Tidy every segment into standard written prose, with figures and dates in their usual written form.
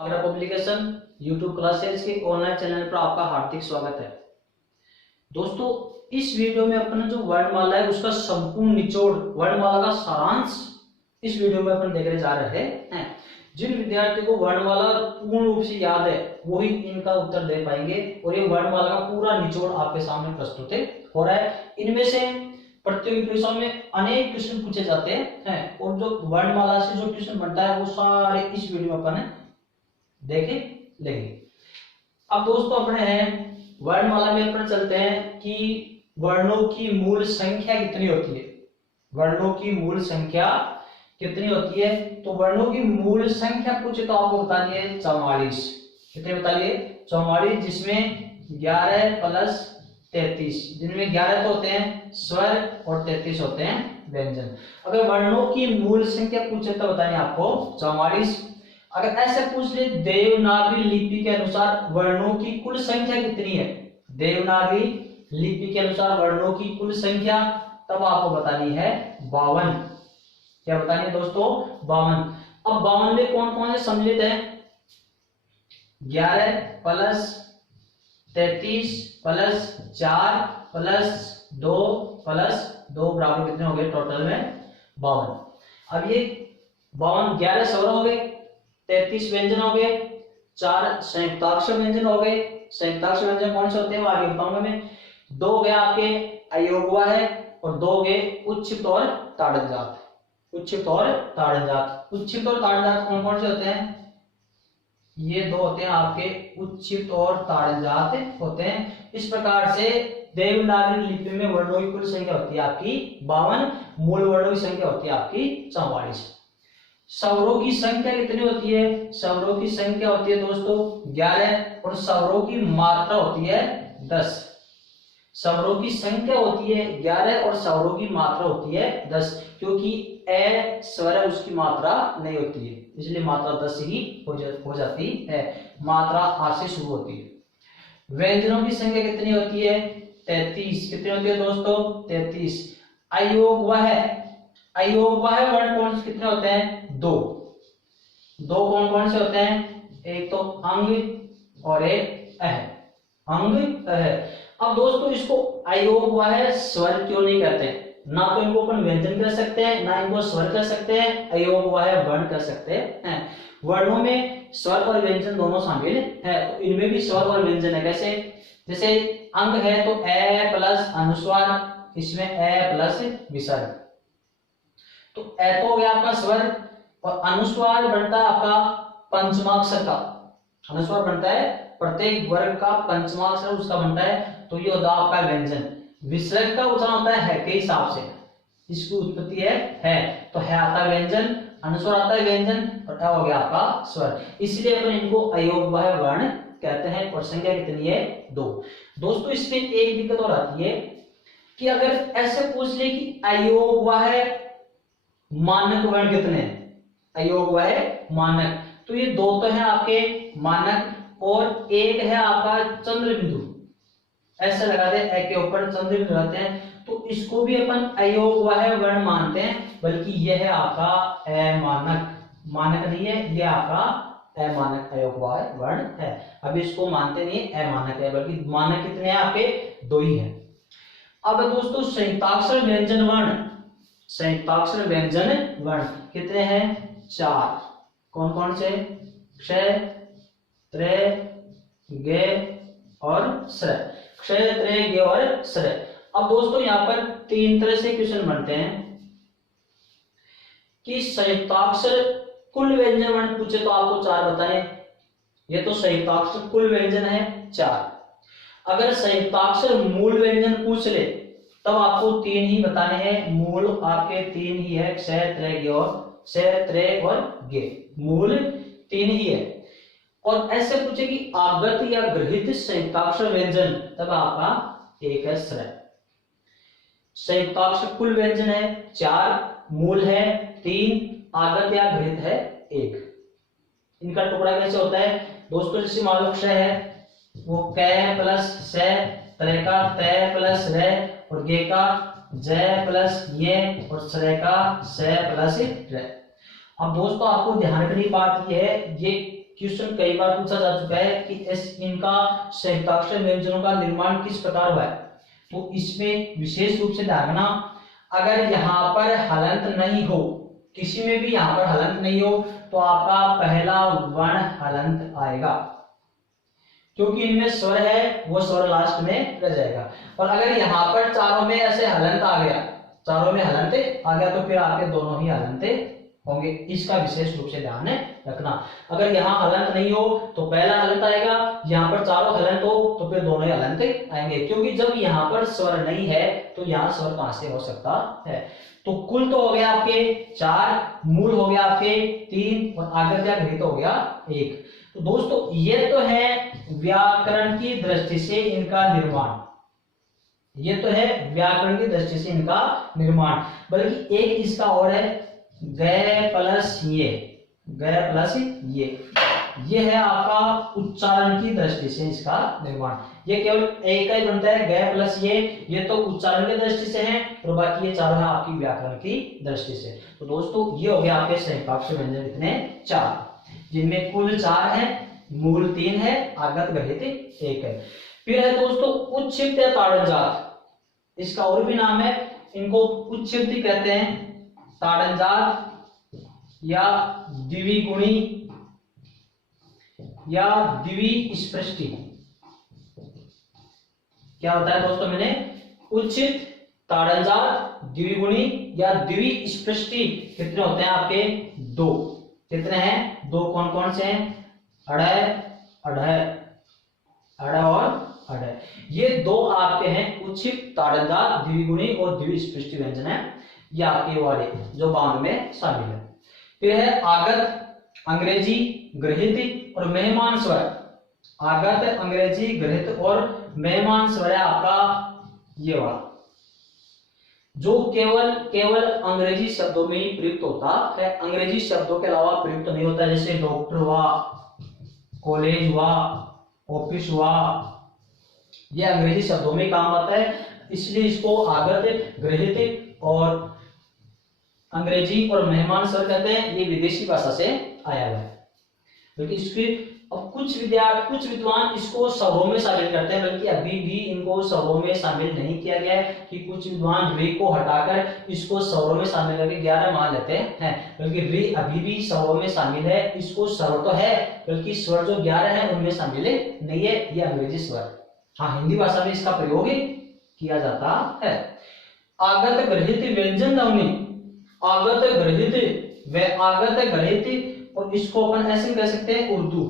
Agra publication YouTube classes के online channel पर आपका हार्दिक स्वागत है। दोस्तों, इस वीडियो में अपन जो वर्णमाला है उसका संपूर्ण निचोड़, वर्णमाला का सारांश इस वीडियो में अपन देखने जा रहे हैं। जिन विद्यार्थियों को वर्णमाला पूर्ण रूप से याद है वो ही इनका उत्तर दे पाएंगे और ये वर्णमाला का पूरा निचोड़ आपके सामने प्रस्तुत हो रहा है। इनमें से प्रतियोगी परीक्षाओं में अनेक क्वेश्चन पूछे जाते हैं और जो वर्णमाला से जो क्वेश्चन बनता है वो सारे इस वीडियो में अपन देखे लेंगे। अब दोस्तों अपने हैं वर्णमाला में अपन चलते हैं कि वर्णों की मूल संख्या कितनी होती है। वर्णों की मूल संख्या कितनी होती है? तो वर्णों की मूल संख्या पूछे तो आपको बतानी है 44। कितने बताइए? 44, जिसमें 11 प्लस 33, जिनमें 11 तो होते हैं स्वर और 33 होते हैं व्यंजन। अगर वर्णों की मूल संख्या पूछे तो बताइए आपको 44। अगर ऐसे पूछ ले देवनागरी लिपि के अनुसार वर्णों की कुल संख्या कितनी है, देवनागरी लिपि के अनुसार वर्णों की कुल संख्या, तब आपको बतानी है 52। क्या बतानी है दोस्तों? 52। अब 52 में कौन कौन से सम्मिलित है? 11 प्लस 33 प्लस 4 प्लस 2 प्लस 2 बराबर कितने हो गए? टोटल में 52। अब ये 52 11 स्वर हो गए, 33 व्यंजन हो गए, 4 संयुक्ताक्षर व्यंजन हो गए। संयुक्ताक्षर व्यंजन कौन से होते हैं वो आगे बताऊंगा मैं। 2 गए आपके अयोगवा है और 2 गए उच्छिष्ट और ताड़नजात। उच्छिष्ट और ताड़नजात, उच्छिष्ट और ताड़नजात कौन कौन से होते हैं? ये 2 होते हैं आपके उच्छिष्ट और ताड़नजात होते हैं। इस प्रकार से देवनागरी लिपि में वर्णों की कुल संख्या होती है आपकी 52, मूल वर्णों की संख्या होती है आपकी 44। स्वरों की संख्या कितनी होती है? स्वरों की संख्या होती है दोस्तों 11 और स्वरों की मात्रा होती है 10। स्वरों की संख्या होती है 11 और स्वरों की मात्रा होती है 10, क्योंकि ए स्वर है उसकी मात्रा नहीं होती है, इसलिए मात्रा 10 ही हो जाती है। मात्रा आ से शुरू होती है। व्यंजनों की संख्या कितनी होती है? 33। कितनी होती है दोस्तों? 33। अयोग वह वर्ण कौन से कितने होते हैं? 2 कौन कौन से होते हैं? एक तो अंग और एक अह। अंग अह। अब दोस्तों इसको अयोग वह स्वर क्यों नहीं कहते? ना तो इनको अपन व्यंजन कह सकते हैं, ना इनको स्वर कह सकते हैं, अयोग वह वर्ण कह सकते हैं। वर्णों में स्वर और व्यंजन दोनों शामिल है, तो इनमें भी स्वर और व्यंजन है। कैसे? जैसे अंग है तो ए प्लस अनुस्वार, इसमें ए प्लस विसर्ग। तो ए तो हो गया आपका स्वर और अनुस्वार बनता है आपका पंचमाक्षर का। अनुस्वार बनता है प्रत्येक वर्ग का पंचमाक्षर उसका बनता है, तो ये होता है आपका व्यंजन। विसर्ग का उच्चारण होता है के हिसाब से, इसकी उत्पत्ति है, तो है आता है व्यंजन, अनुस्वार आता है व्यंजन और अ हो गया आपका स्वर। इसलिए अपन इनको अयोगवाह वर्ण कहते हैं। और संख्या कितनी है? 2। दोस्तों इसमें एक दिक्कत और आती है कि अगर ऐसे पूछ ले कि अयोगवाह मानक वर्ण कितने हैं? अयोगवाह मानक, तो ये 2 तो है आपके मानक और एक है आपका चंद्र बिंदु। ऐसे लगा दे, ए के ऊपर चंद्र बिंदु रहते हैं, तो इसको भी अपन अयोगवाह वर्ण मानते हैं, बल्कि यह है आपका अमानक। मानक नहीं है, यह आपका अमानक अयोगवाह वर्ण है। अब इसको मानते नहीं अमानक है, बल्कि मानक कितने हैं आपके? 2 ही है। अब दोस्तों संयुक्ताक्षर व्यंजन वर्ण, संयुक्ताक्षर व्यंजन वर्ण कितने हैं? 4। कौन कौन से? क्षय, त्रय, गे और श्रय। क्षय, त्रय, गे और श्रय। अब दोस्तों यहाँ पर 3 तरह से क्वेश्चन बनते हैं कि संयुक्ताक्षर कुल व्यंजन वर्ण पूछे तो आपको 4 बताएं। ये तो संयुक्ताक्षर कुल व्यंजन है 4। अगर संयुक्ताक्षर मूल व्यंजन पूछ ले तब आपको 3 ही बताने हैं। मूल आपके 3 ही है, क्षय, त्रय, गे और क्षय, त्रय और गे, मूल 3 ही है। और ऐसे पूछे कि आगत या गृहीत संयुक्ताक्षर व्यंजन, तब आपका 1 है श्रय। संयुक्ताक्षर कुल व्यंजन है 4, मूल है 3, आगत या गृहीत है 1। इनका टुकड़ा कैसे होता है दोस्तों? जैसे मान लो क्षय है वो कै प्लस से, त्रय का तय प्लस रे और गे का जय प्लस ये और श्रय का से प्लस रे। अब दोस्तों आपको ध्यान रखने की बात यह है, ये क्वेश्चन कई बार पूछा जा चुका है कि इनका संयुक्ताक्षर व्यंजनों का निर्माण किस प्रकार हुआ है। तो इसमें विशेष रूप से ध्यान रखना, अगर यहाँ पर हलंत नहीं हो, किसी में भी यहाँ पर हलंत नहीं हो, तो आपका पहला वर्ण हलंत आएगा, क्योंकि इनमें स्वर है वो स्वर लास्ट में रह जाएगा। और अगर यहाँ पर चारों में ऐसे हलंत आ गया, चारों में हलंत आ गया, तो फिर आपके दोनों ही हलंत होंगे। इसका विशेष रूप से ध्यान रखना। अगर यहाँ हलंत नहीं हो तो पहला हलंत आएगा, यहाँ पर चारों हलंत हो तो फिर दोनों ही हलंत आएंगे, क्योंकि जब यहाँ पर स्वर नहीं है तो यहाँ स्वर कहां से हो सकता है। तो कुल तो हो गया आपके 4, मूल हो गया आपके 3 और आगे क्या घटित हो गया 1। तो दोस्तों ये तो है व्याकरण की दृष्टि से इनका निर्माण, ये तो है व्याकरण की दृष्टि से इनका निर्माण। बल्कि एक इसका और है गय प्लस ये, गय प्लस ये है आपका उच्चारण की दृष्टि से इसका निर्माण। ये केवल एक का ही बनता है, गय प्लस ये तो उच्चारण की दृष्टि से है, और बाकी ये चारों है आपकी व्याकरण की दृष्टि से। तो दोस्तों ये हो गया आपके संयुक्ताक्षर व्यंजन कितने 4, जिनमें कुल 4 है, मूल 3 है, आगत गृहीत 1 है। फिर है दोस्तों उच्छिष्ट या ताड़नजात, इसका और भी नाम है, इनको उच्छिष्ट कहते हैं, ताड़नजात या द्विगुणी या द्विस्पृष्टि। क्या होता है दोस्तों, मैंने उच्छिष्ट, ताड़नजात, द्विगुणी या द्विस्पृष्टि कितने होते हैं आपके 2। कितने हैं 2, कौन कौन से हैं, अढ़य, अढ़य, अढ़ और अढ़, ये 2 आपके हैं उच्छिष्ट, ताड़नजात, द्विगुणी और द्विस्पृष्टि व्यंजन है, ये आपके वाले जो 52 में शामिल है। फिर है आगत, अंग्रेजी, गृहीत और मेहमान स्वर। आगत, अंग्रेजी, गृहीत और मेहमान स्वर है आपका ये वाला, जो केवल अंग्रेजी शब्दों में ही प्रयुक्त होता है, अंग्रेजी शब्दों के अलावा प्रयुक्त नहीं होता। जैसे डॉक्टर हुआ, कॉलेज हुआ, ऑफिस हुआ, ये अंग्रेजी शब्दों में काम आता है, इसलिए इसको आगत, गृहीत और अंग्रेजी और मेहमान स्वर कहते हैं। ये विदेशी भाषा से आया हुआ है, बल्कि इसके अब कुछ विद्वान इसको स्वरों में शामिल करते हैं, बल्कि अभी भी इनको स्वरों में शामिल नहीं किया गया है, कि कुछ विद्वान रे को हटाकर इसको स्वरों में शामिल करके 11 मान लेते हैं, बल्कि रे अभी भी स्वरों में शामिल है, इसको स्वर तो है, बल्कि स्वर जो 11 है उनमें शामिल नहीं है, ये अंग्रेजी स्वर। हाँ, हिंदी भाषा में इसका प्रयोग किया जाता है। आगत गृहीत व्यंजन ध्वनि, आगत गृहीत और इसको अपन ऐसे कह सकते हैं उर्दू,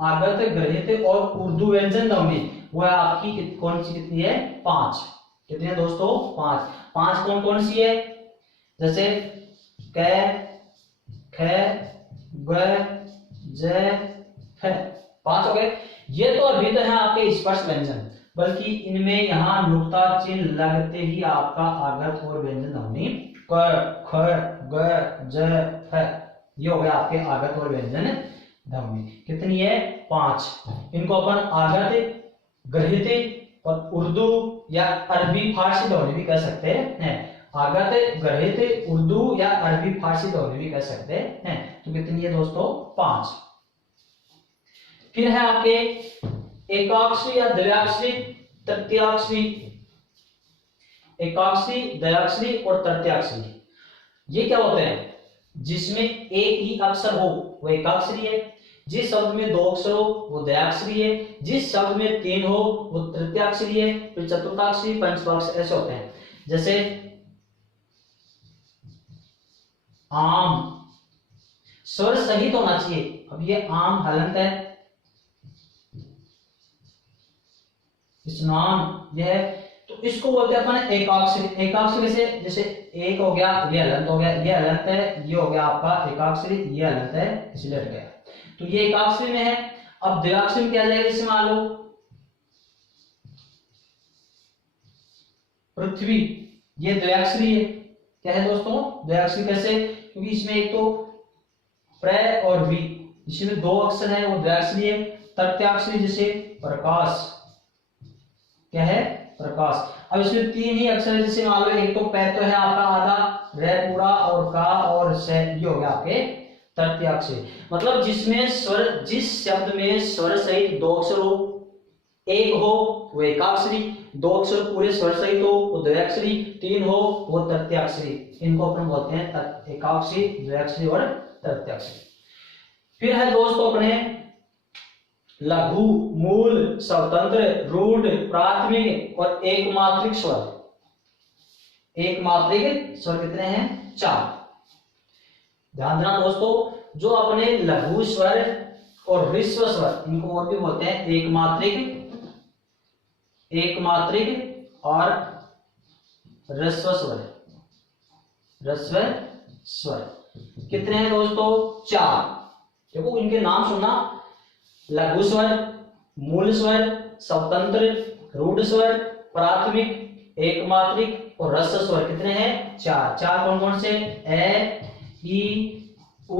आगत गृहीत और उर्दू व्यंजन ध्वनि, वो है आपकी कौन सी कितनी है 5। कितनी है दोस्तों 5 कौन कौन सी है, जैसे क, ख, ग, ज, फ, 5 हो गए। ये तो अभी तो है आपके स्पर्श व्यंजन, बल्कि इनमें यहाँ नुक्ता चिन्ह लगते ही आपका आगत और व्यंजन ध्वनि क, ख, ग, ज, फ, ये हो गया आपके आगत और व्यंजन ध्वनि। कितनी है 5। इनको अपन आगत, गृहीत और उर्दू या अरबी फारसी ध्वनि भी कह सकते हैं। आगत, गृहीत, उर्दू या अरबी फारसी ध्वनि भी कह सकते हैं। तो कितनी है दोस्तों 5। फिर है आपके एकाक्षरी या द्व्याक्षरी, तृतीयाक्षरी, एकाक्षरी, द्व्याक्षरी और तृतीयाक्षरी। ये क्या होते हैं, जिसमें एक ही अक्षर हो वो एकाक्षरी है, जिस शब्द में 2 अक्षर हो वो द्व्याक्षरी है, जिस शब्द में 3 हो वो तृतीयाक्षरी है, फिर चतुर्थाक्षरी, पंचमाक्षरी ऐसे होते हैं। जैसे आम, स्वर सहित होना चाहिए। अब ये आम हलंत है, स्नान यह है, तो इसको बोलते हैं अपन एकाक्षरी। एकाक्षरी से जैसे एक हो गया, ये हलंत हो गया, ये हलंत है, ये हो गया आपका एकाक्षरी, ये हलंत है, इसलिए हट गया, तो ये एकाक्षरी में है। अब द्विअक्षरी में क्या आ जाएगा, जैसे मान लो पृथ्वी, ये द्विअक्षरी है। क्या है दोस्तों द्विअक्षरी, कैसे, क्योंकि इसमें एक तो प्र और वी, इसमें 2 अक्षर है वो द्विअक्षरी है। तृतीयाक्षरी जैसे प्रकाश, क्या है प्रकाश। अब इसमें 3 ही अक्षर है, जैसे मान लो एक तो पै तो है आपका आधा, रे पूरा और का और से, ये हो गया आपके तृतीय अक्षरी मतलब जिसमें स्वर, जिस शब्द में स्वर सहित दो अक्षर हो, एक हो वो एकाक्षरी, दो अक्षर पूरे स्वर सहित हो वो द्वयाक्षरी, तीन हो वो तृतीयाक्षरी। इनको अपन बोलते हैं एकाक्षरी, द्वयाक्षरी और तृतीयाक्षरी। फिर है दोस्तों अपने लघु, मूल, स्वतंत्र, रूढ़, प्राथमिक और एकमात्रिक स्वर। एकमात्रिक स्वर कितने हैं? 4। ध्यान देना दोस्तों, जो अपने लघु स्वर और ह्रस्व स्वर, इनको और भी बोलते हैं एकमात्रिक और ह्रस्व स्वर। ह्रस्व स्वर कितने हैं दोस्तों? 4। देखो इनके नाम सुनना, लघु स्वर, मूल स्वर, स्वतंत्र, रूढ़ स्वर, प्राथमिक, एकमात्रिक और ह्रस्व स्वर। कितने हैं? 4। 4 कौन कौन से? ए, ई, उ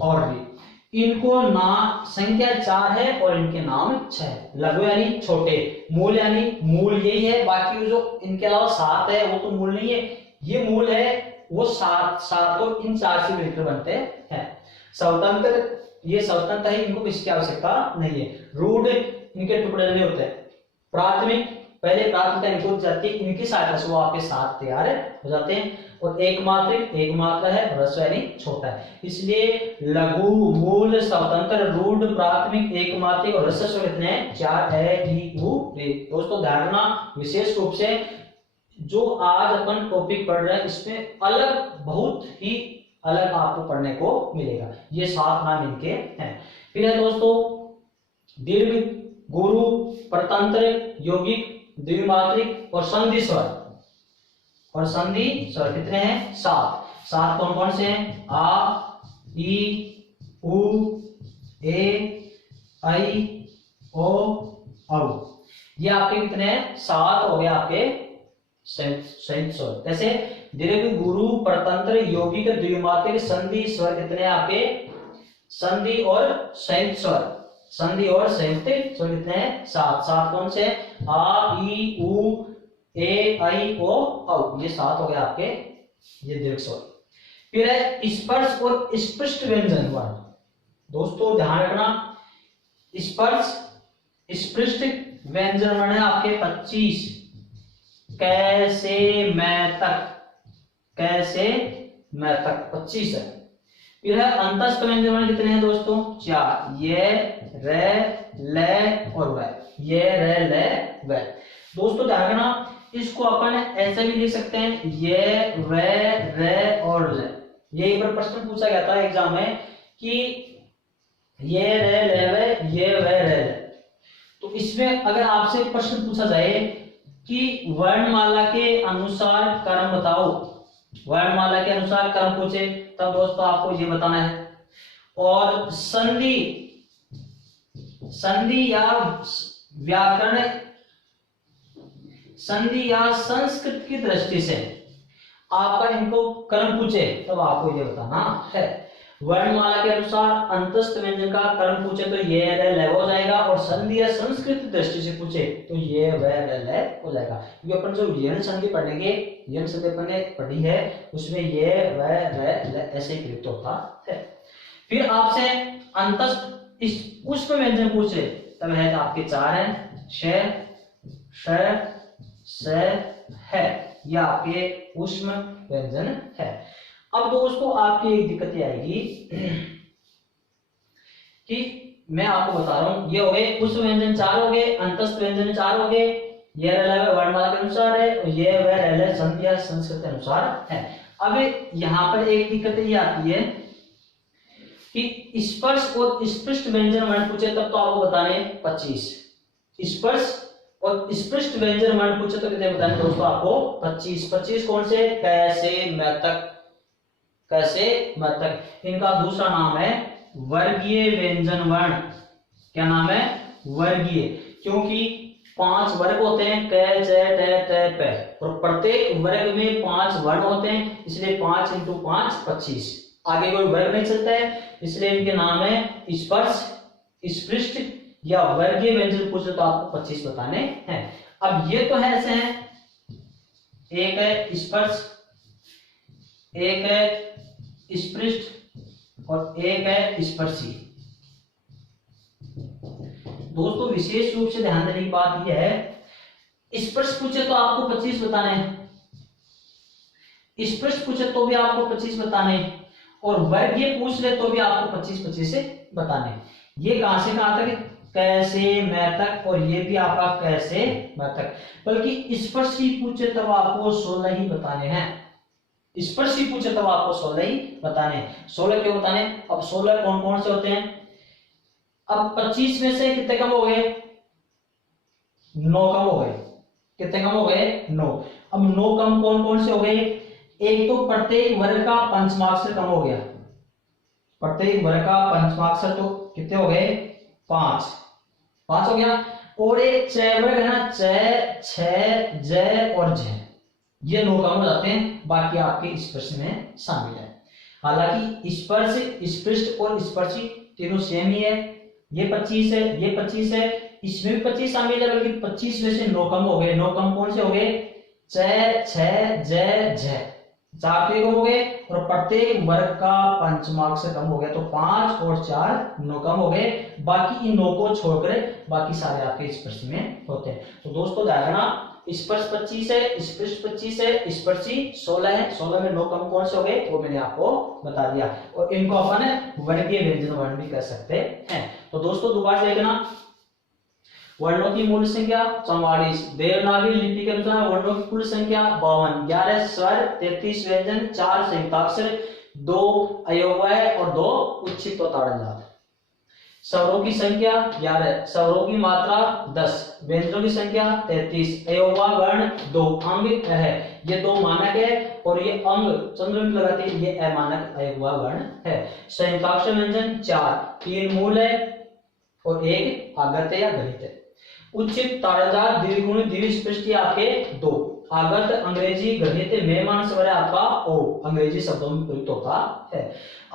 और री। इनको ना संख्या 4 है और इनके नाम 6 है। लघु यानी छोटे, मूल यानी मूल यही है, बाकी जो इनके अलावा 7 है वो तो मूल नहीं है, ये मूल है, वो 7 और इन 4 से मिलकर बनते हैं। स्वतंत्र, ये स्वतंत्र है, इनको किसकी आवश्यकता नहीं है। रूढ़, इनके टुकड़े नहीं होते हैं। प्राथमिक, पहले प्राथमिकता इनको दी जाती है, इनकी सहायता से वो आपके साथ तैयार हो जाते हैं। और एकमात्रिक, एकमात्र है, ह्रस्व यानी छोटा है। इसलिए लघु, मूल, स्वतंत्र, रूढ़, प्राथमिक, एकमात्रिक और ह्रस्व स्वर कितने हैं? 4 ए, ई, उ, रे। दोस्तों ध्यान रखना, विशेष रूप से जो आज अपन टॉपिक पढ़ रहे हैं इसमें अलग, बहुत ही अलग आपको पढ़ने को मिलेगा। ये 7 नाम इनके हैं। फिर है दोस्तों दीर्घ, गुरु, परतंत्र, यौगिक, द्विमात्रिक और संधि स्वर। और संधि स्वर कितने हैं? 7। 7 कौन कौन से हैं? आ, ई, उ, ए, आई, ओ, औ। ये आपके कितने हैं? 7 हो गए आपके संयुक्त स्वर। कैसे? दीर्घ, गुरु, परतंत्र, यौगिक, द्विमात्रिक, संधि स्वर कितने हैं आपके? संधि और संयुक्त स्वर। संधि और संयुक्त स्वर कितने हैं? 7। 7 कौन से? आ, ई, उ, ए, आई, ओ, औ। ये 7 हो गए आपके ये दीर्घ स्वर। फिर है स्पर्श और स्पष्ट व्यंजन वर्ण। दोस्तों ध्यान रखना, स्पर्श, स्पष्ट व्यंजन वर्ण है आपके 25। कैसे, मैं तक, कैसे, मैं तक 25 है। फिर है अंतस्थ व्यंजन वर्ण कितने हैं दोस्तों? 4। ये, रे, ले और व। ये, रे, ले, व। दोस्तों ध्यान रखना, इसको अपन ऐसे भी लिख सकते हैं, ये, वे, रे और ले। ये एक बार प्रश्न पूछा गया था एग्जाम में कि ये, रे, ले, वे, ये, वे, रे, ले। तो इसमें अगर आपसे प्रश्न पूछा जाए कि वर्णमाला के अनुसार क्रम बताओ, वर्णमाला के अनुसार क्रम पूछे, तब दोस्तों आपको ये बताना है। और संधि, संधि या व्याकरण, संधि या संस्कृत की दृष्टि से आपका इनको क्रम पूछे तब आपको ये बताना है। वर्णमाला के अनुसार अंतस्थ व्यंजन का क्रम पूछे तो ये, रे, ले हो जाएगा, और संधि या संस्कृत दृष्टि से पूछे तो ये, वे, रे, ले हो जाएगा। क्योंकि अपन जो यन संधि पढ़ेंगे, यन संधि अपन ने पढ़ी है, उसमें ये, वे, रे, ले ऐसे ही प्रयुक्त होता है। फिर आपसे अंतस्थ पुष्प व्यंजन पूछे तब है आपके 4 हैं, श, श, से, है। यह आपके उष्म व्यंजन है। अब दोस्तों आपकी एक दिक्कत आएगी कि मैं आपको बता रहा हूं, ये हो गए उष्म व्यंजन 4 हो गए, अंतस्थ व्यंजन 4 हो गए, ये वर्णमाला के अनुसार है, और ये वह संधि या संस्कृत के अनुसार है। अब यहां पर एक दिक्कत ये आती है कि स्पर्श और स्पष्ट व्यंजन वर्ण पूछे तब तो आपको बताने 25। स्पर्श और स्पष्ट व्यंजन वर्ण पूछे तो कितने बताने दोस्तों आपको? 25। 25 कौन से? कैसे, मैं तक, कैसे, मैं तक। इनका दूसरा नाम है वर्गीय व्यंजन वर्ण। क्या नाम है? वर्गीय। क्योंकि 5 वर्ग होते हैं, क, च, ट, ट, प, और प्रत्येक वर्ग में 5 वर्ण होते हैं, इसलिए 5 × 5 25। आगे कोई वर्ग नहीं चलता है, इसलिए इनके नाम है स्पर्श, स्पृष्ट या वर्गीय व्यंजन पूछे तो आपको 25 बताने हैं। अब ये तो है ऐसे हैं, एक है स्पर्श, एक है स्पृष्ट और एक है स्पर्शी। दोस्तों विशेष रूप से ध्यान देने की बात यह है, स्पर्श पूछे तो आपको 25 बताने हैं, स्पर्श पूछे तो भी आपको 25 बताने हैं, और वर्गीय पूछ ले तो भी आपको 25-25 से बताने हैं। ये कहां से कहां तक? कैसे मैं तक, और ये भी आपका कैसे मैं तक। बल्कि स्पर्श ही पूछे तब आपको 16 ही बताने हैं, स्पर्श ही पूछे तब आपको 16 ही बताने हैं। 16 क्यों बताने? अब 16 कौन कौन से होते हैं? अब 25 में से कितने कम हो गए? 9 कम हो गए। कितने कम हो गए? 9। अब 9 कम कौन कौन से हो गए? एक तो प्रत्येक वर्ग का पंचमाक्षर कम हो गया, प्रत्येक वर्ग का पंचमाक्षर तो कितने हो गए? 5 हो गया। और एक चय वर्ग है ना, चय, छ, जय और जय, ये 9 कम हो जाते हैं, बाकी आपके स्पर्श में शामिल है। हालांकि स्पर्श, स्पृष्ट और स्पर्शी तीनों सेम ही है। ये 25 है, ये 25 है, इसमें भी 25 शामिल है, बल्कि 25 में से 9 कम हो गए। 9 कम कौन से हो गए? चय, छ, जय, झ, 4 कम हो गए, और प्रत्येक वर्ग का पंचमाक्षर कम हो गया, तो 5 और 4 9 कम हो गए। बाकी इन 9 को छोड़कर बाकी सारे आपके स्पर्श में होते हैं। तो दोस्तों ध्यान रखना, स्पर्श 25 है, स्पृष्ट 25 है, स्पर्शी 16 है। 16 में 9 कम कौन से हो गए वो मैंने आपको बता दिया, और इनको अपन वर्गीय व्यंजन वर्ण भी कह सकते हैं। तो दोस्तों दोबारा से देखना, वर्णों की मूल संख्या 44, देवनागरी लिपि के अनुसार वर्णों की कुल संख्या 52, 11 स्वर, 33 व्यंजन, 4 संयुक्ताक्षर, 2 अयोगवाय और 2 उच्छिष्ट और ताड़नजात। स्वरों की संख्या 11, स्वरों की मात्रा 10, व्यंजनों की संख्या 33, अयोगवा वर्ण 2, अंग है, ये 2 मानक है, और ये अंग चंद्रबिंब लगाते हैं, ये अमानक अयोगवा वर्ण है। संयुक्ताक्षर व्यंजन 4, 3 मूल है और 1 आगत या गणित है। उच्चित ताड़नजात द्विगुणी द्विस्पृष्टि आपके 2, आगत अंग्रेजी गणित मेहमान स्वर है आपका ओ, अंग्रेजी शब्दों में प्रयुक्त होता है।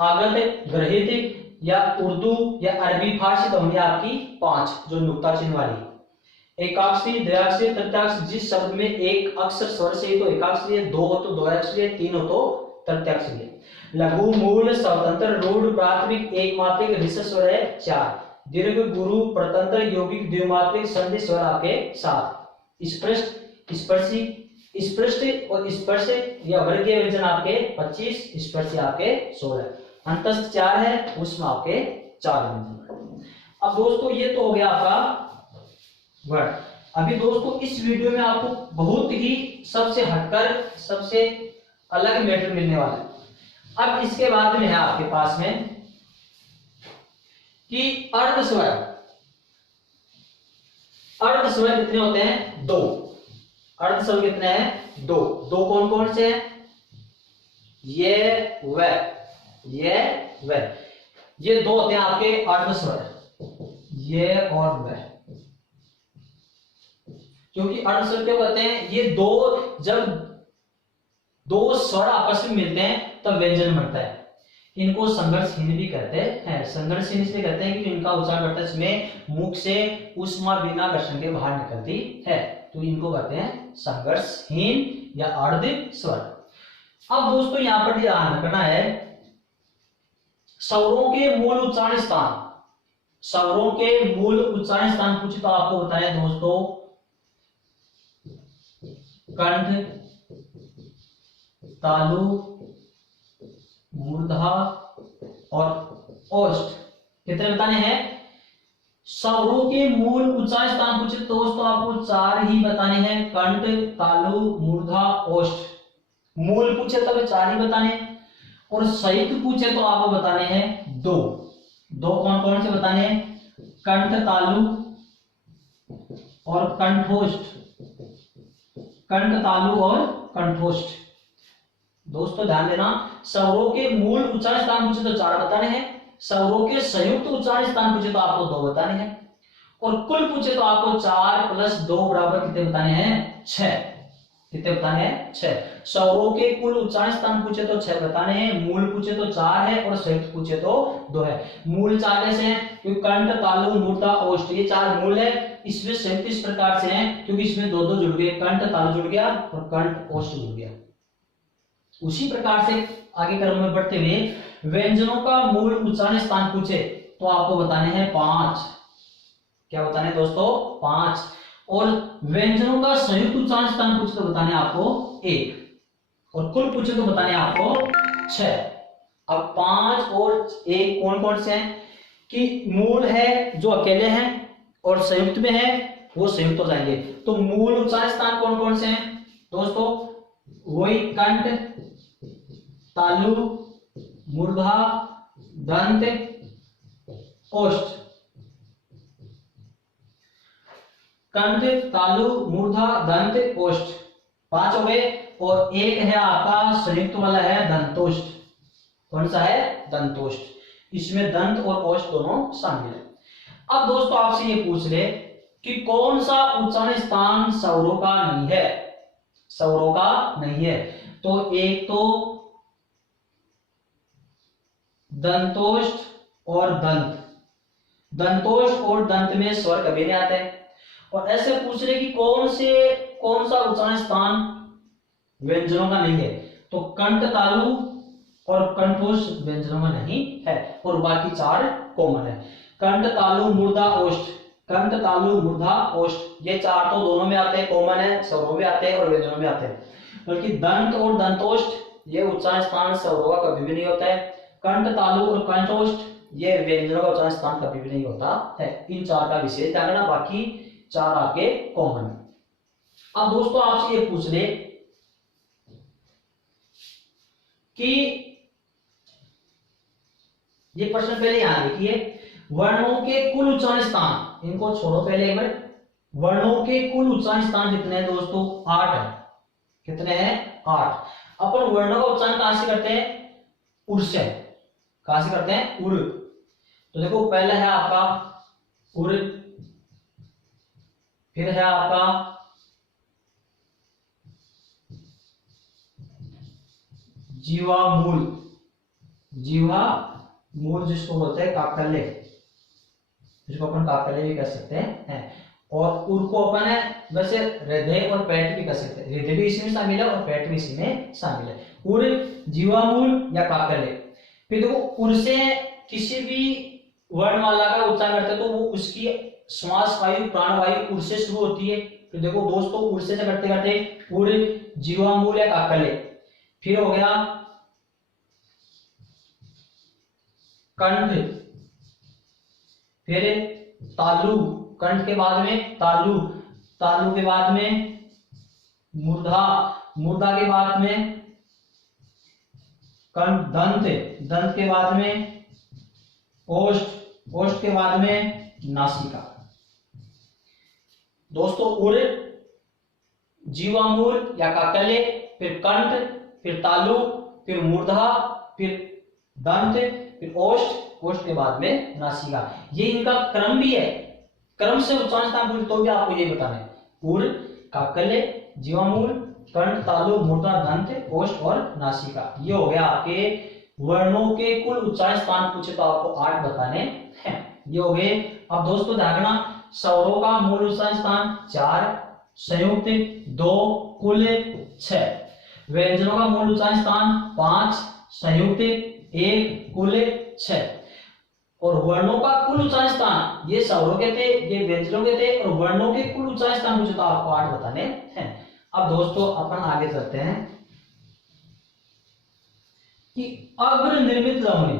आगत ग्रहित या उर्दू या अरबी फारसी ध्वनि आपकी 5, जो नुक्ता चिन्ह वाली। एकाक्षरी, द्विअक्षरी, तृतीयाक्षरी, जिस शब्द में एक अक्षर स्वर से तो एकाक्षरी है, 2 हो तो द्विअक्षरी है, 3 हो तो तृतीयाक्षरी है। लघु, मूल, स्वतंत्र, रूढ़, प्राथमिक, एकमात्रिक, ऋषभ स्वर है 4, दीर्घ, गुरु, प्रतंत्र, यौगिक, द्विमात्रिक, संधि स्वर आपके 7, स्पृष्ट, स्पर्शी, स्पृष्ट और स्पर्श या वर्गीय व्यंजन आपके 25, स्पर्शी आपके 16, अंतस्थ 4 है, उसमें आपके 4 व्यंजन। अब दोस्तों ये तो हो गया आपका वर्ड। अभी दोस्तों इस वीडियो में आपको बहुत ही सबसे हटकर सबसे अलग मैटर मिलने वाला है। अब इसके बाद में है आपके पास में कि अर्ध स्वर। अर्ध स्वर कितने होते हैं? 2। अर्ध स्वर कितने हैं? 2। 2 कौन कौन से हैं? ये व, ये व, ये 2 होते हैं आपके अर्ध स्वर, ये और व। क्योंकि अर्ध स्वर क्यों कहते हैं? ये 2, जब 2 स्वर आपस में मिलते हैं तब व्यंजन बनता है। इनको संघर्षहीन भी कहते हैं। संघर्षहीन इसलिए कहते हैं कि इनका उच्चारण करते समय मुख से ऊष्मा बिना घर्षण के बाहर निकलती है, तो इनको कहते हैं संघर्षहीन या अर्ध स्वर। अब दोस्तों यहां पर ध्यान रखना है, स्वरों के मूल उच्चारण स्थान, स्वरों के मूल उच्चारण स्थान पूछे तो आपको बताएं दोस्तों, कंठ, तालु, मूर्धा और ओष्ठ। कितने बताने हैं? स्वरों के मूल उच्चारण स्थान पूछे तो दोस्तों आपको 4 ही बताने हैं, कंठ, तालु, मूर्धा, ओष्ठ। मूल पूछे तो 4 ही बताने, और संयुक्त पूछे तो आपको बताने हैं 2। 2 कौन कौन से बताने हैं? कंठ तालु और कंठोष्ठ, कंठ तालु और कंठोष्ठ। दोस्तों ध्यान देना, स्वरों के मूल उच्चारण स्थान पूछे तो 4 बताने हैं, स्वरों के संयुक्त उच्चारण स्थान पूछे तो आपको 2 बताने हैं, और कुल पूछे तो आपको 4 + 2 बराबर कितने बताने हैं? 6। कितने बताने हैं? 6। स्वरों के कुल उच्चारण स्थान पूछे तो 6 बताने हैं, मूल पूछे तो 4 है, और संयुक्त पूछे तो 2 है। मूल 4 कैसे हैं? क्योंकि कंठ, तालु, मूर्धा, ओष्ठ ये 4 मूल है। इसमें संयुक्त इस प्रकार से हैं क्योंकि इसमें 2-2 जुड़ गए, कंठ तालु जुड़ गया और कंठ ओष्ठ जुड़ गया। उसी प्रकार से आगे क्रम में बढ़ते हुए व्यंजनों का मूल उच्चारण स्थान पूछे तो आपको बताने हैं 5। क्या बताने हैं दोस्तों? 5। और व्यंजनों का संयुक्त उच्चारण स्थान पूछे तो बताने आपको 1, और कुल पूछे तो बताने आपको 6। अब 5 और 1 कौन कौन से हैं? कि मूल है जो अकेले हैं और संयुक्त में है वो संयुक्त हो जाएंगे। तो मूल उच्चारण स्थान कौन कौन से हैं दोस्तों? वही कंठ, तालु, मूर्धा, दंत, ओष्ठ। कंठ, तालु, मूर्धा, दंत, ओष्ठ 5 हो गए। और एक है आपका संयुक्त वाला है दंतोष्ठ। कौन सा है? दंतोष्ठ। इसमें दंत और ओष्ठ दोनों शामिल है। अब दोस्तों आपसे ये पूछ ले कि कौन सा उच्चारण स्थान स्वरों का नहीं है? स्वरों का नहीं है तो एक तो दंतोष्ठ और दंत। दंतोष्ठ और दंत में स्वर कभी नहीं आते। और ऐसे पूछ रहे कि कौन सा उच्चारण स्थान व्यंजनों का नहीं है? तो कंठ, तालु और कंठोष्ठ व्यंजनों में नहीं है और बाकी 4 कॉमन है। कंठ, तालु, मूर्धा, ओष्ठ। कंठ, तालु, मूर्धा, ओष्ठ ये 4 तो दोनों में आते हैं, कॉमन है, स्वरों में आते हैं और व्यंजनों में आते हैं। बल्कि दंत और दंतोष्ठ ये उच्चारण स्थान स्वरों का कभी भी नहीं होता है। कंठ, तालु और कंठोष्ठ ये व्यंजनों का उच्चारण स्थान कभी भी नहीं होता है। इन 4 का विशेष ध्यान रखना, बाकी 4 आपके कॉमन है। अब दोस्तों आपसे ये पूछ ले कि ये प्रश्न पहले यहां देखिए, वर्णों के कुल उच्चारण स्थान, इनको छोड़ो पहले एक बार। वर्णों के कुल उच्चारण स्थान कितने हैं दोस्तों? 8 है। कितने हैं? 8। अपन वर्णों का उच्चारण कहां से करते हैं? उर से। कहां से करते हैं? उर। तो देखो पहला है आपका उर, फिर है आपका जीवा मूल। जीवा मूल जिसको बोलते हैं काकल्य, जिसको अपन काकल्य भी कह सकते हैं। और उर को अपन है वैसे हृदय और पेट भी कह सकते हैं। हृदय भी इसी में शामिल है और पेट भी इसी में शामिल है। उर, जीवामूल या काकल्य। फिर देखो उर से किसी भी वर्णमाला का उच्चारण करते हैं तो वो उसकी श्वास वायु प्राण वायु उर से शुरू होती है। तो देखो दोस्तों उर से करते करते उर, जीवामूल या काकल्य। फिर हो गया कंठ, फिर तालु, कंठ के बाद में तालु, तालु के बाद में मूर्धा, मूर्धा के बाद में कंठ, दंत, दंत के बाद में ओष्ठ, ओष्ठ के बाद में नासिका। दोस्तों उर, जीवामूल या काकल्य, फिर कंठ, फिर तालु, फिर मूर्धा, फिर दंत, फिर ओष्ठ, ओष्ठ के बाद में नासिका। ये इनका क्रम भी है। क्रम से उच्चारण स्थान पूछे तो भी आपको ये बताना है। उर, काकल्य, जीवामूल, कंठ, तालु, मूर्धा, दंत, ओष्ठ और नासिका। ये हो गया आपके वर्णों के कुल उच्चारण स्थान पूछे तो आपको 8 बताने हैं। ये हो गए। अब दोस्तों ध्यान रखना, स्वरों का मूल उच्चारण स्थान 4, संयुक्त 2, कुल 6। व्यंजनों का मूल उच्चारण स्थान 5, संयुक्त 1, कुल 6। और वर्णों का कुल उच्चारण स्थान ये स्वरों के थे, ये व्यंजनों के थे, और वर्णों के कुल उच्चारण स्थान पूछे तो आपको 8 बताने हैं। अब दोस्तों अपन आगे चलते हैं कि अग्र निर्मित ध्वनि,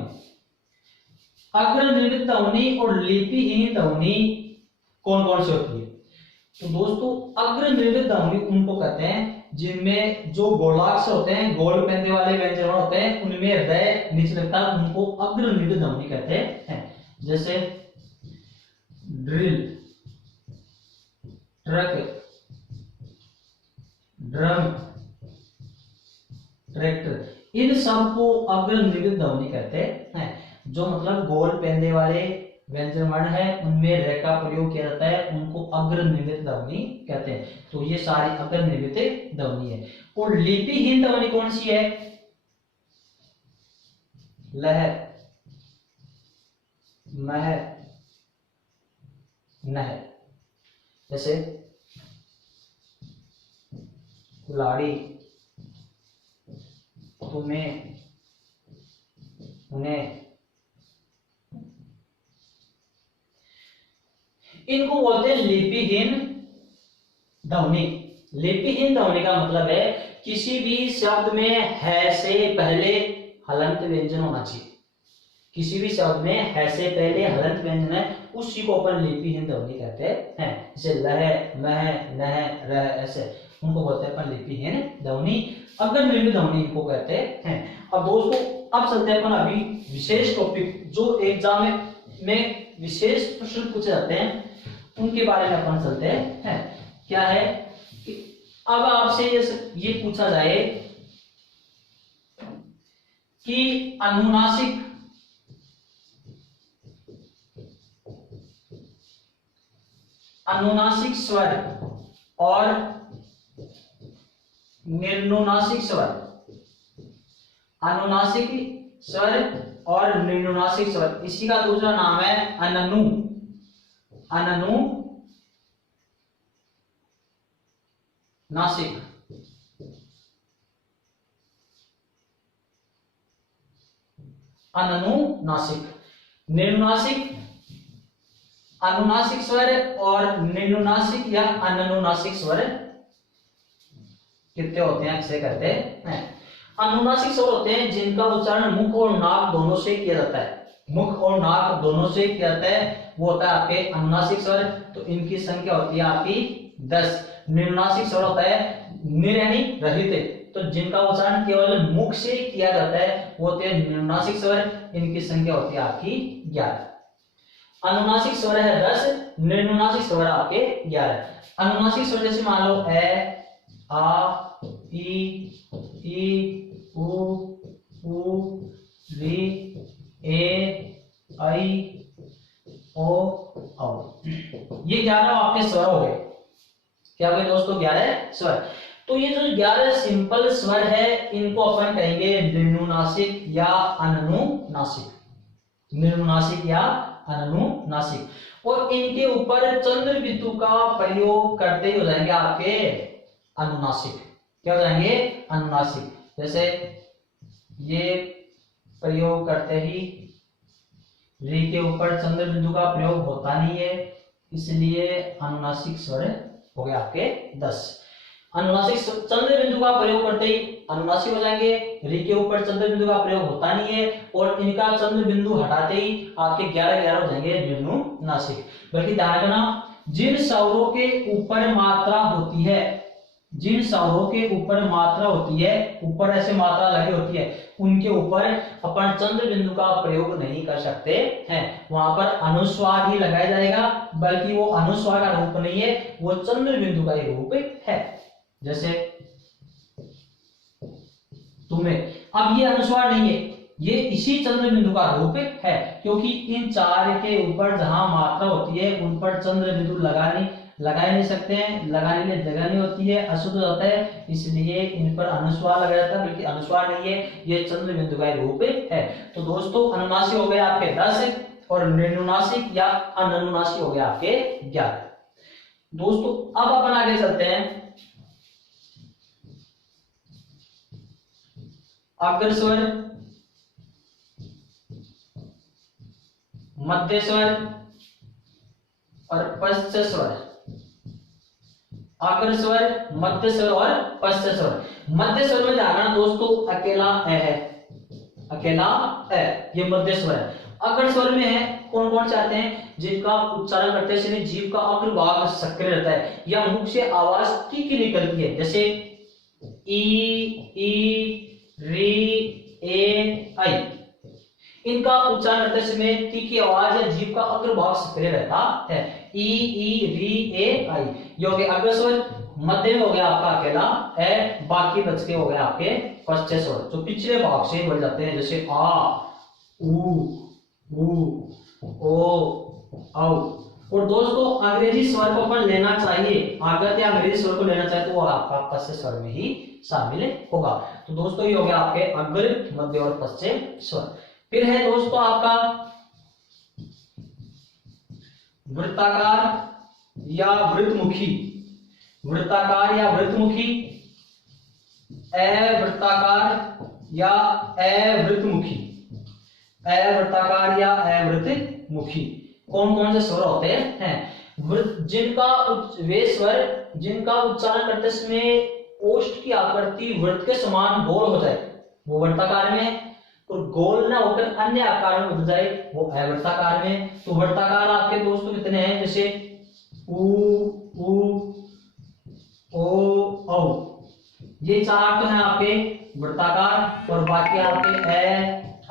अग्र निर्मित ध्वनि और लिपिहीन ध्वनि कौन कौन सी होती है? तो दोस्तों अग्र निर्मित ध्वनि उनको कहते हैं जिनमें जो गोलाक्ष होते हैं, गोल पेंदे वाले व्यंजन होते हैं, उनमें हृदय नीचे लगता है, उनको अग्र निर्मित ध्वनि कहते हैं। जैसे ड्रिल, ट्रक, ड्रम, ट्रैक्टर, इन सब को अग्र निर्मित ध्वनि कहते हैं। जो मतलब गोल पेंदे वाले व्यंजन वर्ण है उनमें र का प्रयोग किया जाता है, उनको अग्र निर्मित ध्वनि कहते हैं। तो ये सारी अग्र निर्मित ध्वनि है। और लिपिहीन ध्वनि कौन सी है? लह, मह, नह। जैसे कुल्हाड़ी, तुम्हें, उन्हें, इनको बोलते हैं लिपिहीन ध्वनि। लिपिहीन ध्वनि का मतलब है किसी भी शब्द में है से पहले हलंत व्यंजन होना चाहिए। किसी भी शब्द में है से पहले हलंत व्यंजन है, उसी को अपन लिपिहीन ध्वनि कहते हैं। जैसे लह, मह, नह, रह, ऐसे उनको बोलते हैं अपन लिपिहीन ध्वनि। अगर निर्मित ध्वनि इनको कहते हैं। अब दोस्तों अब चलते हैं अपन अभी विशेष टॉपिक, जो एग्जाम में विशेष प्रश्न पूछे जाते हैं उनके बारे में अपन चलते हैं। क्या है कि अब आपसे ये पूछा जाए कि अनुनासिक स्वर और निर्नुनासिक स्वर, अनुनासिक स्वर और निर्नुनासिक स्वर, इसी का दूसरा नाम है अननु, अनुनासिक। अनुनासिक, निर्नुनासिक, अनुनासिक स्वर और निर्नुनासिक या अनुनासिक स्वर कितने होते हैं, किसे कहते हैं? अनुनासिक स्वर होते हैं जिनका उच्चारण मुख और नाक दोनों से किया जाता है। मुख और नाक दोनों से किया जाता है, वो होता है आपके अनुनासिक स्वर। तो इनकी संख्या होती है आपकी 10। निर्नुनासिक स्वर होता है निरनी रहित, तो जिनका उच्चारण केवल मुख से किया जाता है वो होते हैं निर्नुनासिक स्वर। इनकी संख्या होती है आपकी 11। अनुनासिक स्वर है 10, निर्नुनासिक स्वर आपके 11। अनुनासिक स्वर जैसे मान लो ए, आ, ई, उ, री, ए, आई, ओ, औ। ये 11 आपके स्वर हो गए। क्या हो गए दोस्तों? 11 स्वर। तो ये जो 11 सिंपल स्वर है इनको अपन कहेंगे निर्नुनासिक या अनुनासिक, निर्नुनासिक या अनुनासिक। और इनके ऊपर चंद्र बिंदु का प्रयोग करते ही हो जाएंगे आपके अनुनासिक। क्या हो जाएंगे? अनुनासिक। जैसे ये प्रयोग करते ही री के ऊपर चंद्र बिंदु का प्रयोग होता नहीं है, इसलिए अनुनासिक स्वर हो गए आपके 10। अनुनासिक चंद्र बिंदु का प्रयोग करते ही अनुनासिक हो जाएंगे। री के ऊपर चंद्र बिंदु का प्रयोग होता नहीं है और इनका चंद्र बिंदु हटाते ही आपके 11 हो जाएंगे निर्नुनासिक। बल्कि ध्यान रखना, जिन स्वरों के ऊपर मात्रा होती है, जिन स्वरों के ऊपर मात्रा होती है, ऊपर ऐसे मात्रा लगी होती है, उनके ऊपर अपन चंद्र बिंदु का प्रयोग नहीं कर सकते हैं। वहां पर अनुस्वार ही लगाया जाएगा, बल्कि वो अनुस्वार का रूप नहीं है, वो चंद्र बिंदु का एक रूप है। जैसे तुम्हें, अब ये अनुस्वार नहीं है, ये इसी चंद्र बिंदु का रूप है, क्योंकि इन 4 के ऊपर जहां मात्रा होती है उन पर चंद्र बिंदु लगा नहीं सकते हैं, लगाने के लिए जगह नहीं होती है, अशुद्ध होता है, इसलिए इन पर अनुस्वार लगा जाता है, बल्कि अनुस्वार नहीं है, ये चंद्र बिंदु का रूप है। तो दोस्तों अनुनासिक हो गए आपके 10 और निर्नुनासिक या अनुनासिक हो गए आपके 11। दोस्तों अब अपन आगे चलते हैं। अग्र स्वर, मध्य स्वर और पश्च स्वर। अग्र स्वर, मध्य स्वर और पश्च स्वर। मध्य स्वर में ध्यान रखना दोस्तों, अकेला ए है, अकेला ए, ये मध्य स्वर है। अग्र स्वर में है कौन कौन से आते हैं? जिनका उच्चारण करते समय जीभ का अग्र भाग सक्रिय रहता है या मुख से आवाज तीखी निकलती है, जैसे ई, री, ए, आई। इनका उच्चारण करते समय तीखी आवाज है, जीभ का अग्र भाग सक्रिय रहता है। ई, री, ए, आई, ये हो गए अग्र स्वर। मध्य में हो गया आपका अकेला ए, बाकी बच के हो गए आपके पश्च स्वर जो पिछले भाग से बढ़ जाते हैं, जैसे आ, उ, ओ, औ। और दोस्तों अंग्रेजी स्वर को अपन लेना चाहिए, अगर या अंग्रेजी स्वर को लेना चाहिए तो वो आपका पश्च स्वर में ही शामिल होगा। तो दोस्तों ये हो गया आपके अग्र, मध्य और पश्च स्वर। फिर है दोस्तों आपका वृत्ताकार या वृत्तमुखी। वृत्ताकार या वृत्तमुखी, अवृत्ताकार या अवृतमुखी, अवृत्ताकार या अवृतमुखी, कौन कौन से स्वर होते हैं? जिनका वे स्वर जिनका उच्चारण करते समय ओष्ठ की आकृति वृत्त के समान गोल हो जाए वो वृत्ताकार में, और गोल ना होकर अन्य आकार में बदल जाए वो अवृत्ताकार में। तो वृत्ताकार आपके दोस्तों कितने हैं? जैसे उ, ओ, औ, ये चार तो हैं आपके वृत्ताकार, और बाकी आपके ए,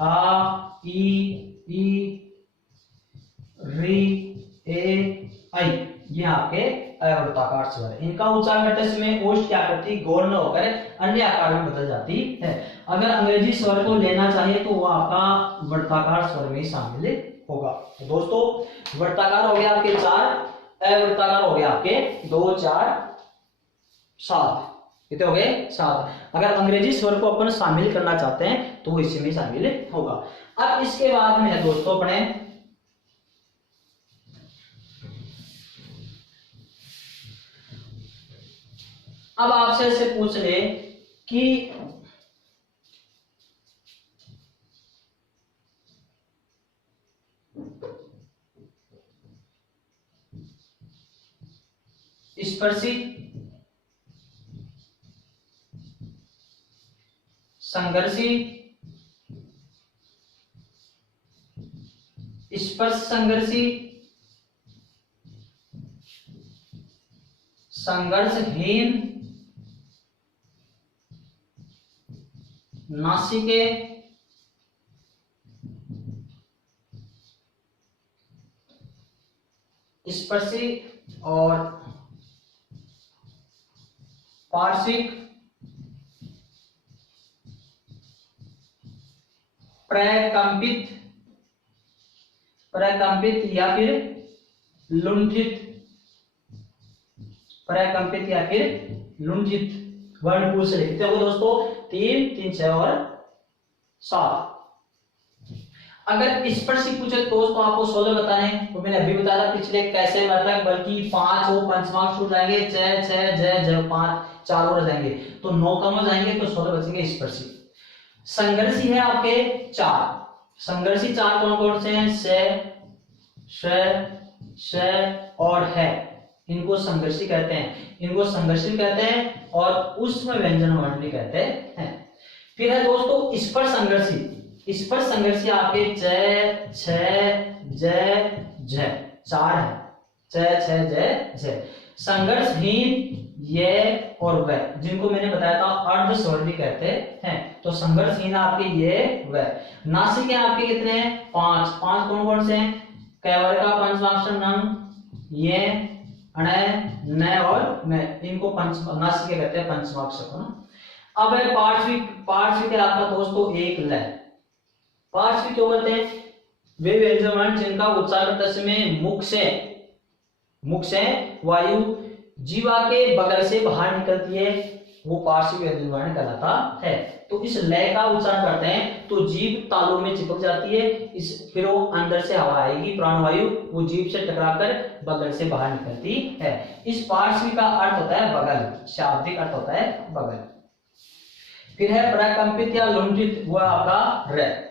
आ, ई, री, ए, आई, ये आपके अवृत्ताकार स्वर। इनका उच्चारण करते समय ओष्ठ की आकृति गोल न होकर अन्य आकार में बदल जाती है। अगर अंग्रेजी स्वर को लेना चाहिए तो वो आपका वृत्ताकार स्वर में शामिल होगा। तो दोस्तों वृत्ताकार हो गया आपके 4, अवृत्ताकार हो गया आपके 2, 4, 7, कितने हो गए? 7। अगर अंग्रेजी स्वर को अपन शामिल करना चाहते हैं तो वो इसी में शामिल होगा। अब इसके बाद में है दोस्तों अपने अब आपसे ऐसे पूछ ले कि स्पर्शी, संघर्षी, स्पर्श संघर्षी, संघर्षहीन, नासिके, स्पर्शी और पार्श्विक, प्रकंपित, प्रकंपित या फिर लुंठित, प्रकंपित या फिर लुंठित वर्ण पूछ से लिखते हो दोस्तों 3, 3, 6 और 7। अगर स्पर्शी पूछे दोस्तों आपको 16 बताने, तो मैंने अभी बताया था पिछले कैसे मतलब, बल्कि 5 हो 5 मार्क्स छूट जाएंगे, 6, 6, 6, 5, 4 और जाएंगे तो 9 कम हो जाएंगे तो 16 बचेंगे स्पर्शी। संघर्षी है आपके 4, संघर्षी 4 कौन कौन से हैं? श और है, इनको संघर्षी कहते हैं, इनको संघर्षी कहते हैं और उसमें व्यंजन वर्ण भी कहते हैं। फिर है दोस्तों स्पर्श संघर्षी, स्पर्श संघर्षी आपके च, छ, ज, झ, 4 है, च, छ, ज, झ। संघर्षहीन ये और वह, जिनको मैंने बताया था अर्ध स्वर भी कहते हैं। तो संघर्षहीन आपके ये वह। नासिक है आपके कितने हैं? 5, 5 कौन कौन से हैं? कैवर का पंचमाक्षर नंग, ये, अणय, न और मैं, इनको नासिक कहते हैं पंचमाक्षर को ना। अब है पार्श्विक, पार्श्विक है आपका दोस्तों एक लय। पार्श्विक क्यों कहते हैं? वे व्यंजन वर्ण जिनका उच्चारण करते समय मुख से वायु जीवा के बगल से बाहर निकलती है वो पार्श्विक व्यंजन वर्ण कहलाता है। तो इस लय का उच्चारण करते हैं तो जीभ तालुओं में चिपक जाती है, फिर वो अंदर से हवा आएगी प्राणवायु, वो जीभ से टकराकर बगल से बाहर निकलती है। इस पार्श्विक का अर्थ होता है बगल, शाब्दिक अर्थ होता है बगल। फिर है प्रकंपित या लुंठित, वो आपका र।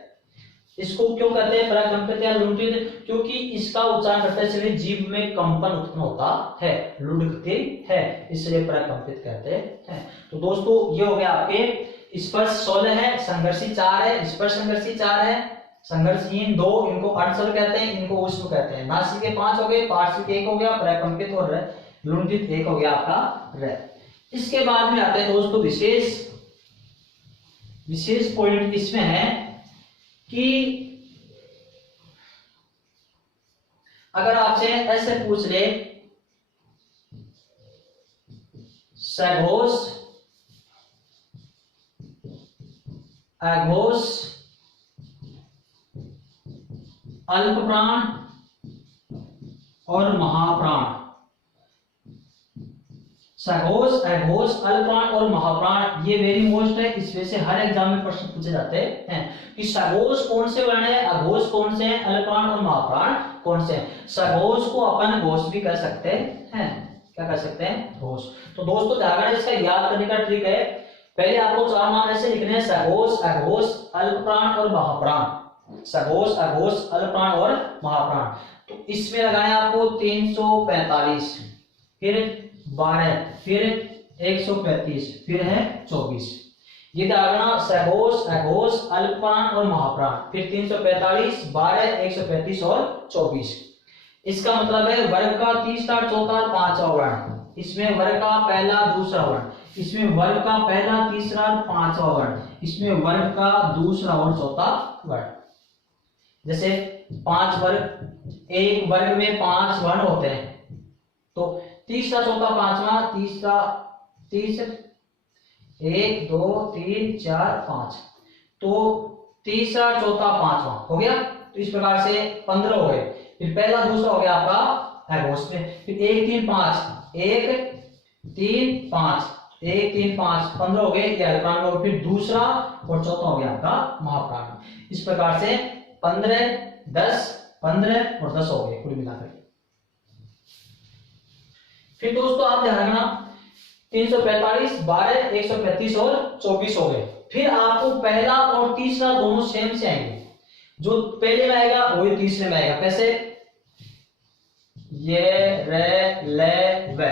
इसको क्यों कहते हैं प्रकंपित या लुंठित? क्योंकि इसका उच्चारण करते समय जीभ में कंपन उत्पन्न होता है, लुढ़कते है, इसलिए प्रकंपित कहते हैं। तो दोस्तों ये हो गया आपके स्पर्श 16 है, संघर्षी 4 है, स्पर्श संघर्षी 4 है, संघर्षहीन 2, इनको अर्धस्वर कहते हैं, इनको ऊष्म कहते हैं। नासिक के 5 हो गए, पार्श्विक 1 हो गया, प्रकंपित और लुंठित 1 हो गया आपका र। इसके बाद में आते हैं दोस्तों विशेष पॉइंट इसमें है कि अगर आपसे ऐसे पूछ ले सघोष, अघोष, अल्पप्राण और महाप्राण, सघोष, अघोष, अल्पप्राण और महाप्राण, ये वेरी मोस्ट है, इसमें से हर एग्जाम में प्रश्न पूछे जाते हैं कि सघोष कौन से वर्ण है, अघोष कौन से हैं, अल्पप्राण और महाप्राण कौन से हैं। सघोष को अपन घोष भी कह सकते हैं, क्या कह सकते हैं? घोष। तो दोस्तों ध्यान, इसका याद करने का ट्रिक है पहले आपको चार नाम ऐसे लिखने हैं, सघोष, अघोष, अल्पप्राण और महाप्राण। सघोष, अघोष, अल्पप्राण और महाप्राण। तो इसमें लगाए आपको 345, फिर 12, फिर 135, फिर है 24। ये क्या आ गया, सघोष, अघोष, अल्पप्राण और महाप्राण, फिर 345, 12, 135 और 24। इसका मतलब है वर्ग का तीसरा, चौथा, पांचवा वर्ण, इसमें वर्ग का पहला, दूसरा वर्ण, इसमें वर्ग का पहला, तीसरा, पांचवा वर्ण, इसमें वर्ग का दूसरा और चौथा वर्ण। जैसे 5 वर्ग, एक वर्ग में 5 वर्ण होते हैं, तो तीसरा, चौथा, पांचवा, तीसरा, 1 2 3 4 5, तो तीसरा, चौथा, पांचवा हो गया। तो इस प्रकार से 15 हो गए। फिर पहला, दूसरा हो गया आपका अघोष में, फिर 1 3 5, 1 3 5, 1 3 5, 15 हो गए, ये अल्पप्राण में। फिर दूसरा और चौथा हो गया आपका महाप्राण। इस प्रकार से 15 10 15 और 10 हो गए कुल मिलाकर। फिर दोस्तों आप ध्यान रखना, 345, 12, 135 और 24 हो गए। फिर आपको पहला और तीसरा दोनों सेम से आएंगे, जो पहले में आएगा वही तीसरे में आएगा। कैसे, ये रे ले वे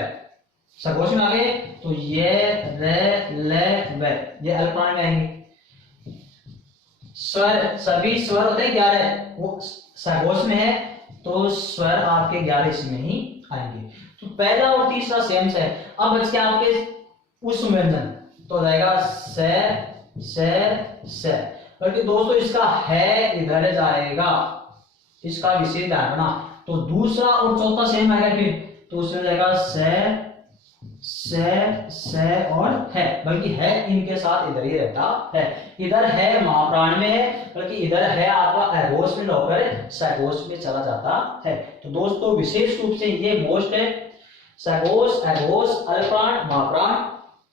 सघोष में आ गए, तो ये रे ले वे ये अल्पप्राण में आएंगे। स्वर, सभी स्वर होते हैं 11, वो सघोष में है, तो स्वर आपके 11 इसमें ही आएंगे। तो पहला और तीसरा सेम से है। अब बच गया आपके उस व्यंजन, तो हो जाएगा से। बल्कि दोस्तों इसका है इधर जाएगा, इसका विशेष ध्यान रखना। तो दूसरा और चौथा सेम आएगा, फिर तो उसमें जाएगा से और है, बल्कि है इनके साथ इधर ही रहता है। इधर है महाप्राण में है, बल्कि इधर है आपका अघोष में होकर सघोष में चला जाता है। तो दोस्तों विशेष रूप से ये मोस्ट है, सघोष, अघोष, अल्पप्राण, महाप्राण।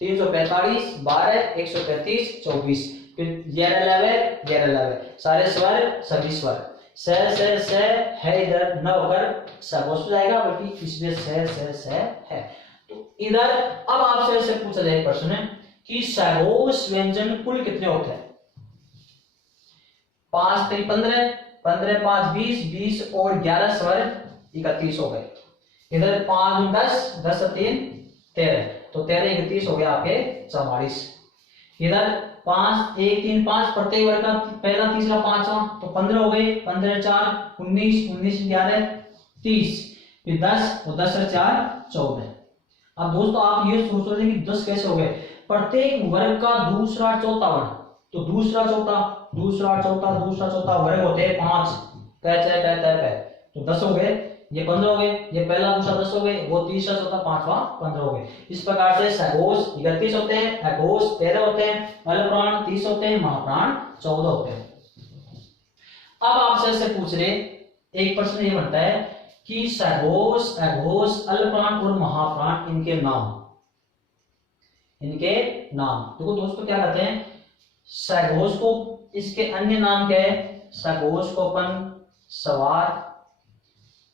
345, 12, 135, 24, फिर 11 सारे स्वर, सभी स्वर। से है इधर न होकर सघोष में जाएगा, बल्कि इसमें से है। तो इधर अब आपसे ऐसे पूछा जाए प्रश्न है कि सघोष व्यंजन कुल कितने होते हैं? 5 3 15, 15 5 20, 20 और 11 स्वर 31 हो गए। इधर 5 10, 10 3 13, तो 13 31 हो गया आपके 44। इधर 5 1 3 5, प्रत्येक वर्ग का पहला, तीसरा, पांचवा, तो 15 हो गए। 15 4 19, 19 11 30, फिर 10 और 10 4 14। अब दोस्तों आप ये सोच रहे हैं कि 10 कैसे हो गए? प्रत्येक वर्ग का दूसरा, चौथा वर्ण, तो दूसरा चौथा वर्ग होते हैं 5, तो 10 हो गए। ये 15 हो गए, ये पहला, दूसरा 10 हो गए, वो तीसरा, चौथा, पांचवा 15 हो गए। इस प्रकार से सघोष 31 होते हैं, अघोष 13 होते हैं, अल्पप्राण 30 होते हैं, महाप्राण 14 होते हैं। अब आपसे ऐसे पूछ रहे, एक प्रश्न ये बनता है कि सघोष, अघोष, अल्पप्राण और महाप्राण इनके नाम देखो दोस्तों क्या कहते हैं, सघोष को इसके अन्य नाम क्या है? सघोष को अपन सवार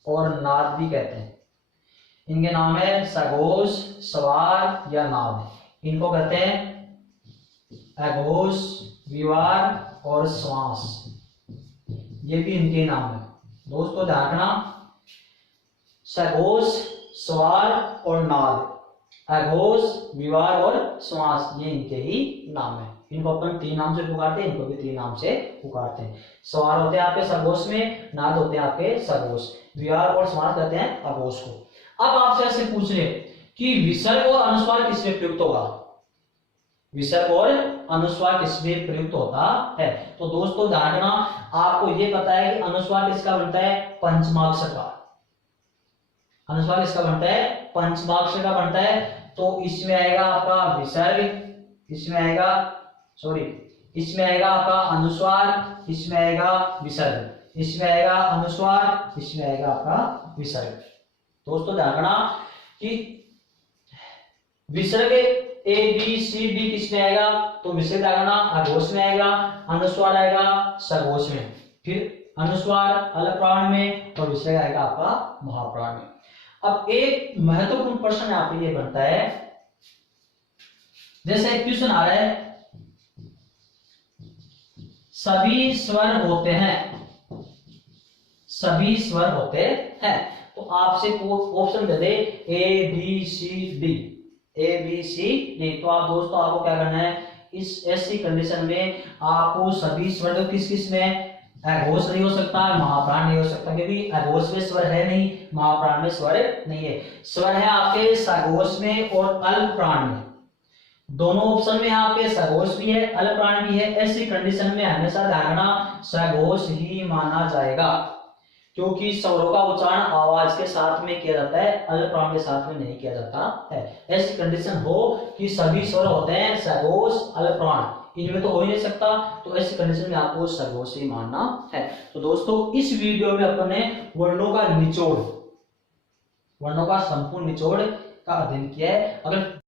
और नाद भी कहते हैं। इनके नाम है सघोष, सवार या नाद। इनको कहते हैं अघोष, विवार और श्वास, ये भी इनके नाम है। दोस्तों ध्यान रखना, सघोष, सवार और नाद, अघोष, विवार और श्वास, ये इनके ही नाम है। इनको अपन 3 नाम से पुकारते हैं, इनको भी 3 नाम से पुकारते हैं। सवार होते हैं आपके सघोष में, नाद होते हैं आपके सघोष, विवार और श्वास कहते हैं अघोष को। अब आपसे ऐसे पूछ रहे कि विसर्ग और अनुस्वार किसमें प्रयुक्त होगा? विसर्ग और अनुस्वार किसमें प्रयुक्त होता है? तो दोस्तों ध्यान रखना, आपको ये पता है कि अनुस्वार किसका बनता है? पंचमाक्षर का। अनुस्वार किसका बनता है? पंचमाक्षर का बनता है। तो इसमें आएगा आपका विसर्ग, इसमें आएगा आपका अनुस्वार, इसमें आएगा विसर्ग, इसमें आएगा अनुस्वार, इसमें आएगा आपका विसर्ग। दोस्तों ध्यान रखना कि विसर्ग ए बी सी डी किसमें आएगा? तो विसर्ग आएगा अघोष में आएगा, अनुस्वार आएगा सघोष में, फिर अनुस्वार अल्पप्राण में और विसर्ग आएगा आपका महाप्राण में। अब एक महत्वपूर्ण प्रश्न यहाँ पे ये बनता है जैसे क्वेश्चन आ रहा है सभी स्वर होते हैं, सभी स्वर होते हैं, तो आपसे ऑप्शन दे दे A B C D, A B C D. तो आप दोस्तों आपको क्या करना है, इस ऐसी कंडीशन में आपको सभी स्वर, तो किस किस में, अघोष नहीं हो सकता, महाप्राण नहीं हो सकता, क्योंकि अघोष में स्वर है नहीं, महाप्राण में स्वर नहीं है। स्वर है आपके सघोष में और अल्प प्राण में, दोनों ऑप्शन में आपके सघोष भी है अल्प प्राण भी है। ऐसी कंडीशन में हमेशा ध्यान रखना सघोष ही माना जाएगा, क्योंकि स्वरों का उच्चारण आवाज के साथ में किया जाता है, अल्प प्राण के साथ में नहीं किया जाता है। ऐसी कंडीशन हो कि सभी स्वर होते हैं सघोष अल्प प्राण, इनमें तो हो ही नहीं सकता, तो ऐसी कंडीशन में आपको सघोष ही मानना है। तो दोस्तों इस वीडियो में अपन ने वर्णों का निचोड़, वर्णों का संपूर्ण निचोड़ का अध्ययन किया है। अगर